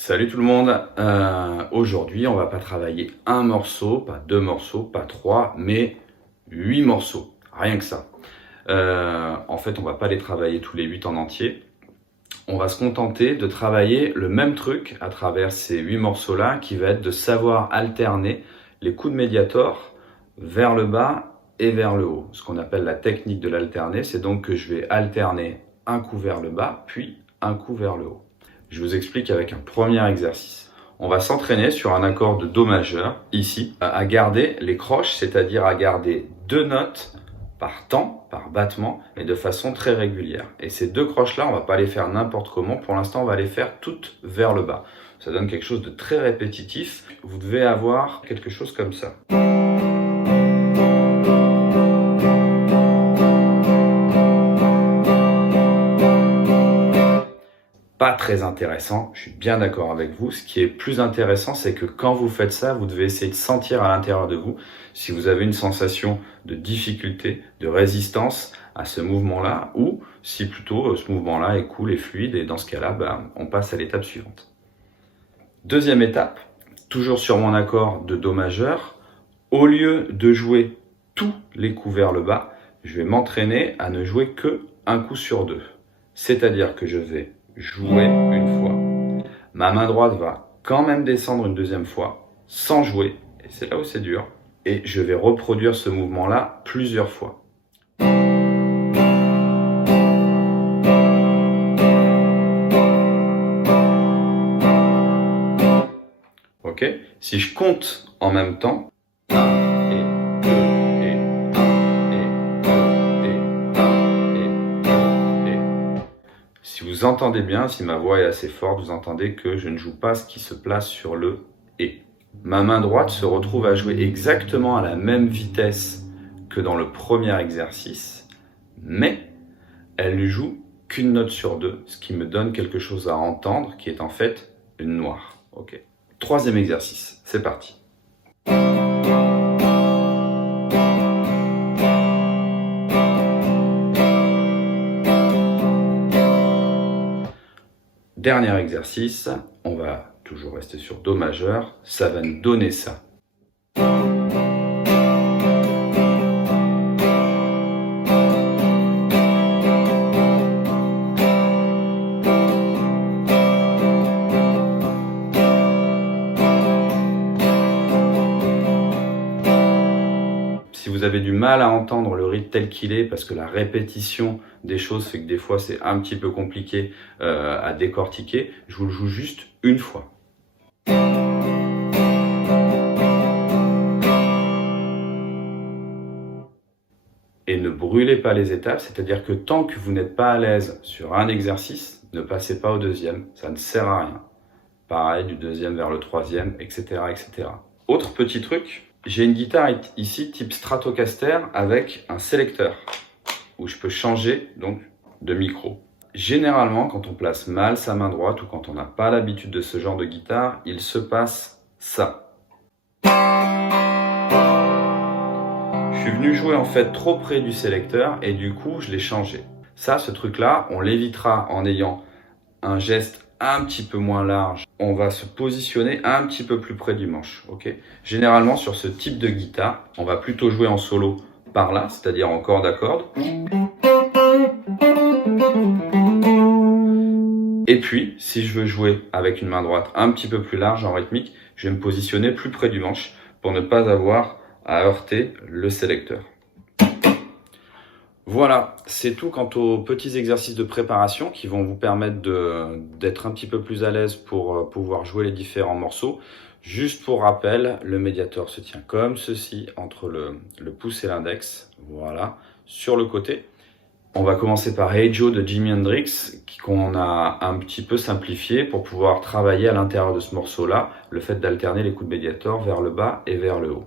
Salut tout le monde. Aujourd'hui on va pas travailler un morceau, pas deux morceaux, pas trois, mais 8 morceaux, rien que ça. En fait on va pas les travailler tous les 8 en entier. On va se contenter de travailler le même truc à travers ces 8 morceaux là, qui va être de savoir alterner les coups de médiator vers le bas et vers le haut. Ce qu'on appelle la technique de l'alterner, c'est donc que je vais alterner un coup vers le bas puis un coup vers le haut. Je vous explique avec un premier exercice. On va s'entraîner sur un accord de Do majeur, ici, à garder les croches, c'est-à-dire à garder 2 notes par temps, par battement, et de façon très régulière. Et ces 2 croches-là, on va pas les faire n'importe comment. Pour l'instant, on va les faire toutes vers le bas. Ça donne quelque chose de très répétitif. Vous devez avoir quelque chose comme ça. Pas très intéressant, je suis bien d'accord avec vous. Ce qui est plus intéressant, c'est que quand vous faites ça, vous devez essayer de sentir à l'intérieur de vous si vous avez une sensation de difficulté, de résistance à ce mouvement-là, ou si plutôt ce mouvement-là est cool et fluide, et dans ce cas-là, on passe à l'étape suivante. Deuxième étape, toujours sur mon accord de Do majeur, au lieu de jouer tous les coups vers le bas, je vais m'entraîner à ne jouer que un coup sur 2. C'est-à-dire que je vais jouer une fois. Ma main droite va quand même descendre une deuxième fois, sans jouer, et c'est là où c'est dur, et je vais reproduire ce mouvement-là plusieurs fois. Ok? Si je compte en même temps, 1 et 2 et 1 et 2 et 1 et 2 et... Si vous entendez bien, si ma voix est assez forte, vous entendez que je ne joue pas ce qui se place sur le « et ». Ma main droite se retrouve à jouer exactement à la même vitesse que dans le premier exercice, mais elle ne joue qu'une note sur 2, ce qui me donne quelque chose à entendre qui est en fait une noire. Okay. Troisième exercice, c'est parti. Dernier exercice, on va toujours rester sur Do majeur, ça va nous donner ça. Si vous avez du mal à entendre le rythme tel qu'il est, parce que la répétition des choses fait que des fois c'est un petit peu compliqué à décortiquer, je vous le joue juste une fois. Et ne brûlez pas les étapes, c'est-à-dire que tant que vous n'êtes pas à l'aise sur un exercice, ne passez pas au deuxième, ça ne sert à rien. Pareil, du deuxième vers le troisième, etc. etc. Autre petit truc, j'ai une guitare ici type Stratocaster avec un sélecteur où je peux changer donc de micro. Généralement, quand on place mal sa main droite ou quand on n'a pas l'habitude de ce genre de guitare, il se passe ça. Je suis venu jouer en fait trop près du sélecteur et du coup je l'ai changé. Ça, ce truc-là, on l'évitera en ayant un geste un petit peu moins large. On va se positionner un petit peu plus près du manche. Okay. Généralement, sur ce type de guitare, on va plutôt jouer en solo par là, c'est-à-dire en corde à corde. Et puis, si je veux jouer avec une main droite un petit peu plus large en rythmique, je vais me positionner plus près du manche pour ne pas avoir à heurter le sélecteur. Voilà, c'est tout quant aux petits exercices de préparation qui vont vous permettre d'être un petit peu plus à l'aise pour pouvoir jouer les différents morceaux. Juste pour rappel, le médiator se tient comme ceci entre le pouce et l'index, voilà, sur le côté. On va commencer par Hey Joe de Jimi Hendrix, qu'on a un petit peu simplifié pour pouvoir travailler à l'intérieur de ce morceau-là, le fait d'alterner les coups de médiator vers le bas et vers le haut.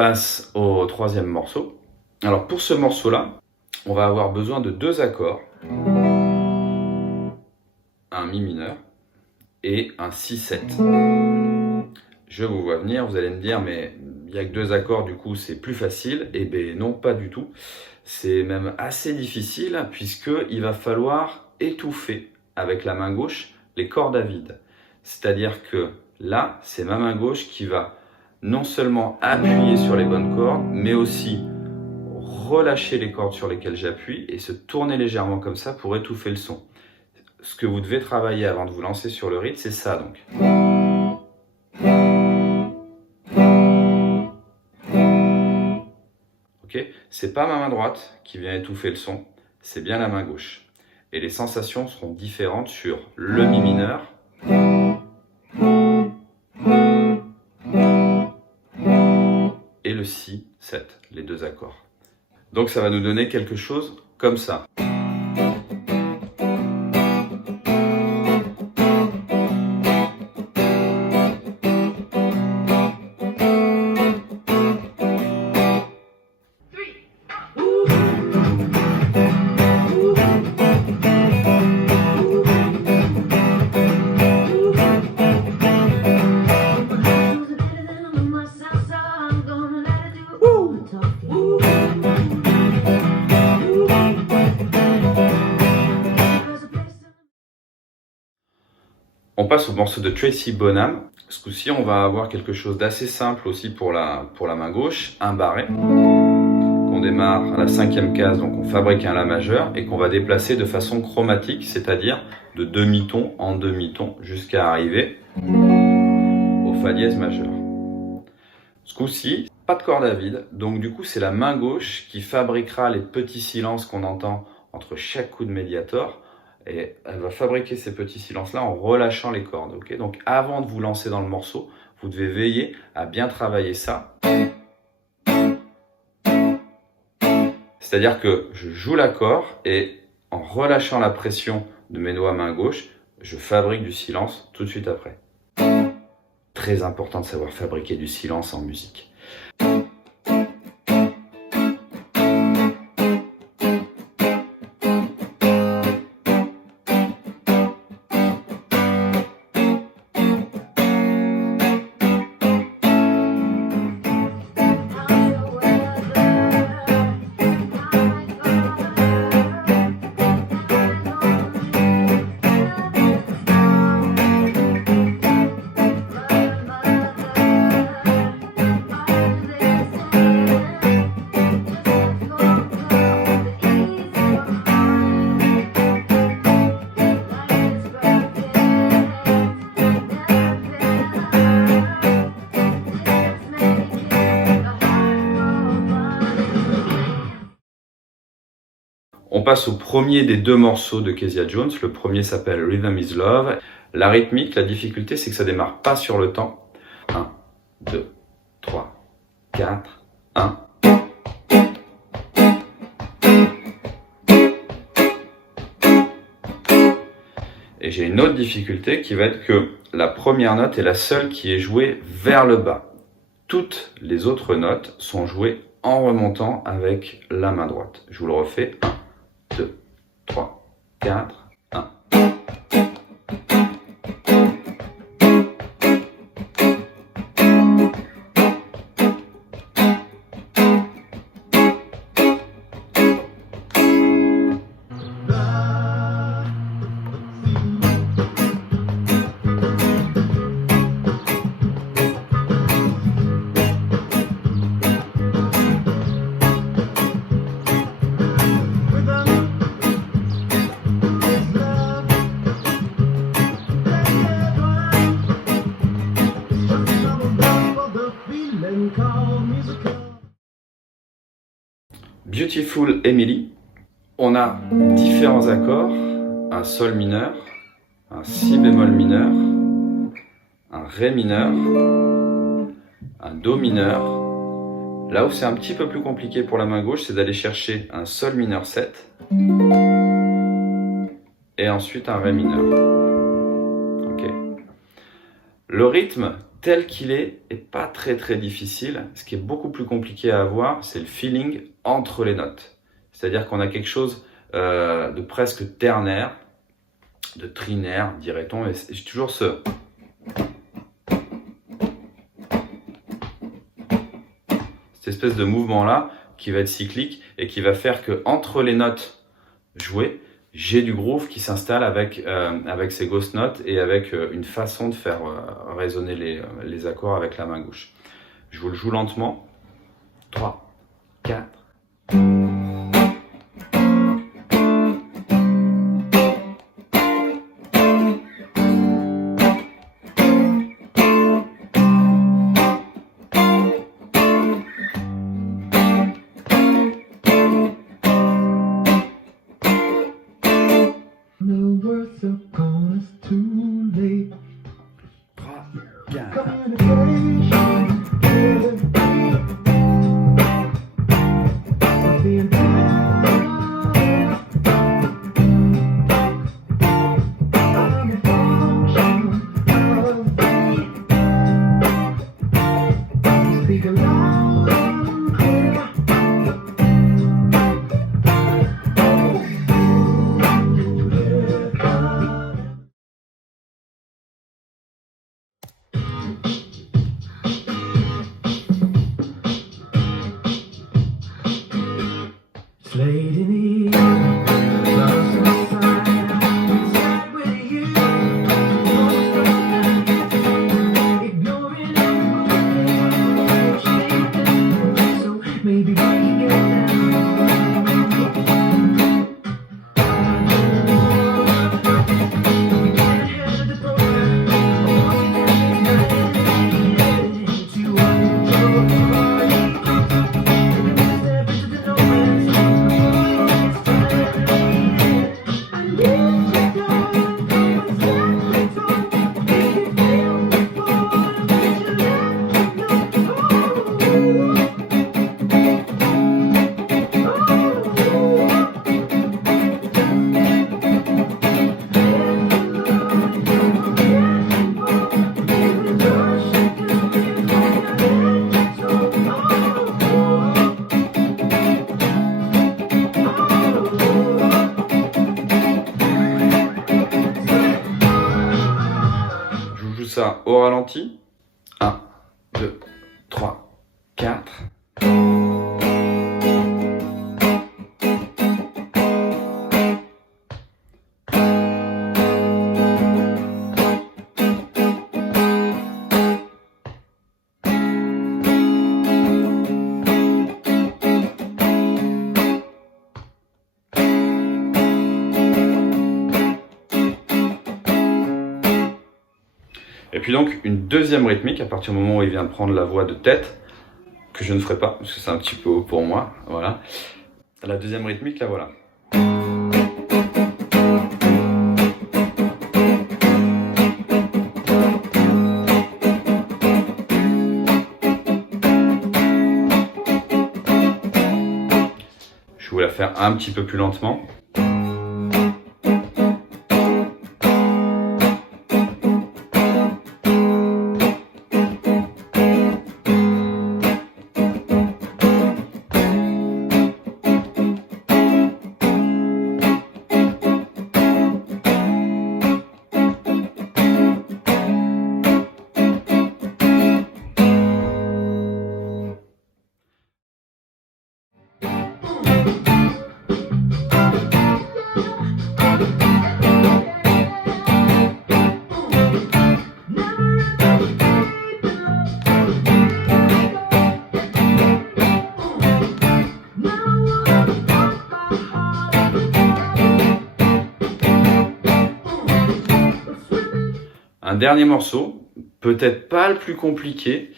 passe au troisième morceau. Alors pour ce morceau-là, on va avoir besoin de 2 accords. Un mi mineur et un 6-7. Je vous vois venir, vous allez me dire, mais il n'y a que 2 accords, du coup c'est plus facile. Eh bien non, pas du tout. C'est même assez difficile puisqu'il va falloir étouffer avec la main gauche les cordes à vide. C'est-à-dire que là, c'est ma main gauche qui va non seulement appuyer sur les bonnes cordes, mais aussi relâcher les cordes sur lesquelles j'appuie et se tourner légèrement comme ça pour étouffer le son. Ce que vous devez travailler avant de vous lancer sur le rythme, c'est ça donc. Ok, c'est pas ma main droite qui vient étouffer le son, c'est bien la main gauche. Et les sensations seront différentes sur le mi mineur et le si 7, les 2 accords. Donc ça va nous donner quelque chose comme ça. On passe au morceau de Tracy Bonham. Ce coup-ci, on va avoir quelque chose d'assez simple aussi pour la main gauche, un barré qu'on démarre à la 5e case, donc on fabrique un La majeur et qu'on va déplacer de façon chromatique, c'est-à-dire de demi-ton en demi-ton jusqu'à arriver au Fa dièse majeur. Ce coup-ci, pas de corde à vide, donc du coup c'est la main gauche qui fabriquera les petits silences qu'on entend entre chaque coup de médiator. Et elle va fabriquer ces petits silences-là en relâchant les cordes. Okay, donc avant de vous lancer dans le morceau, vous devez veiller à bien travailler ça. C'est-à-dire que je joue l'accord et en relâchant la pression de mes doigts main gauche, je fabrique du silence tout de suite après. Très important de savoir fabriquer du silence en musique. On passe au premier des 2 morceaux de Kezia Jones. Le premier s'appelle Rhythm is Love. La rythmique, la difficulté, c'est que ça démarre pas sur le temps. 1, 2, 3, 4, 1. Et j'ai une autre difficulté qui va être que la première note est la seule qui est jouée vers le bas. Toutes les autres notes sont jouées en remontant avec la main droite. Je vous le refais. 1, 2, 3, 4, 1. Beautiful Emily, on a différents accords, un sol mineur, un si bémol mineur, un ré mineur, un do mineur. Là où c'est un petit peu plus compliqué pour la main gauche, c'est d'aller chercher un sol mineur 7 et ensuite un ré mineur. Okay. Le rythme tel qu'il est pas très très difficile. Ce qui est beaucoup plus compliqué à avoir, c'est le feeling entre les notes. C'est-à-dire qu'on a quelque chose de presque ternaire, de trinaire, dirait-on. Et j'ai toujours cette espèce de mouvement-là qui va être cyclique et qui va faire que entre les notes jouées, j'ai du groove qui s'installe avec ces ghost notes et avec une façon de faire résonner les accords avec la main gauche. Je vous le joue lentement. 3, 4. Ça au ralenti. 1, 2, 3, 4. Et puis donc une deuxième rythmique à partir du moment où il vient de prendre la voix de tête, que je ne ferai pas parce que c'est un petit peu haut pour moi. Voilà. La deuxième rythmique, la voilà. Je vais la faire un petit peu plus lentement. Un dernier morceau, peut-être pas le plus compliqué,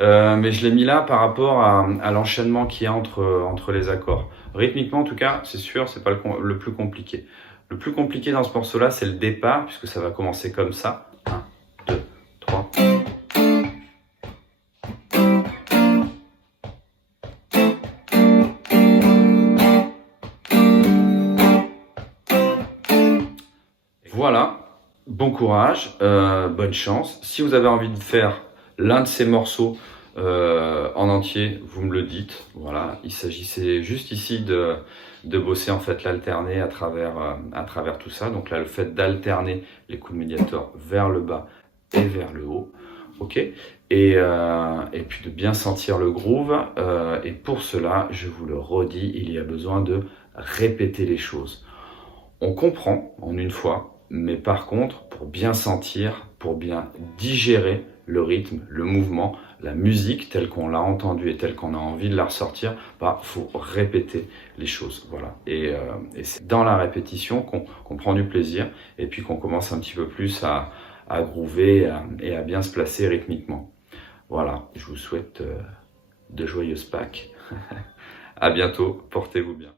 mais je l'ai mis là par rapport à l'enchaînement qu'il y a entre les accords. Rythmiquement, en tout cas, c'est sûr, c'est pas le plus compliqué. Le plus compliqué dans ce morceau-là, c'est le départ, puisque ça va commencer comme ça. 1, 2, 3. Voilà. Bon courage, bonne chance. Si vous avez envie de faire l'un de ces morceaux en entier, vous me le dites. Voilà, il s'agissait juste ici de bosser en fait l'alterner à travers tout ça. Donc là, le fait d'alterner les coups de médiator vers le bas et vers le haut. Ok, et puis de bien sentir le groove. Et pour cela, je vous le redis, il y a besoin de répéter les choses. On comprend en une fois, mais par contre, pour bien sentir, pour bien digérer le rythme, le mouvement, la musique telle qu'on l'a entendue et telle qu'on a envie de la ressortir, faut répéter les choses. Voilà. Et c'est dans la répétition qu'on prend du plaisir et puis qu'on commence un petit peu plus à groover et à bien se placer rythmiquement. Voilà, je vous souhaite de joyeuses Pâques. À bientôt, portez-vous bien.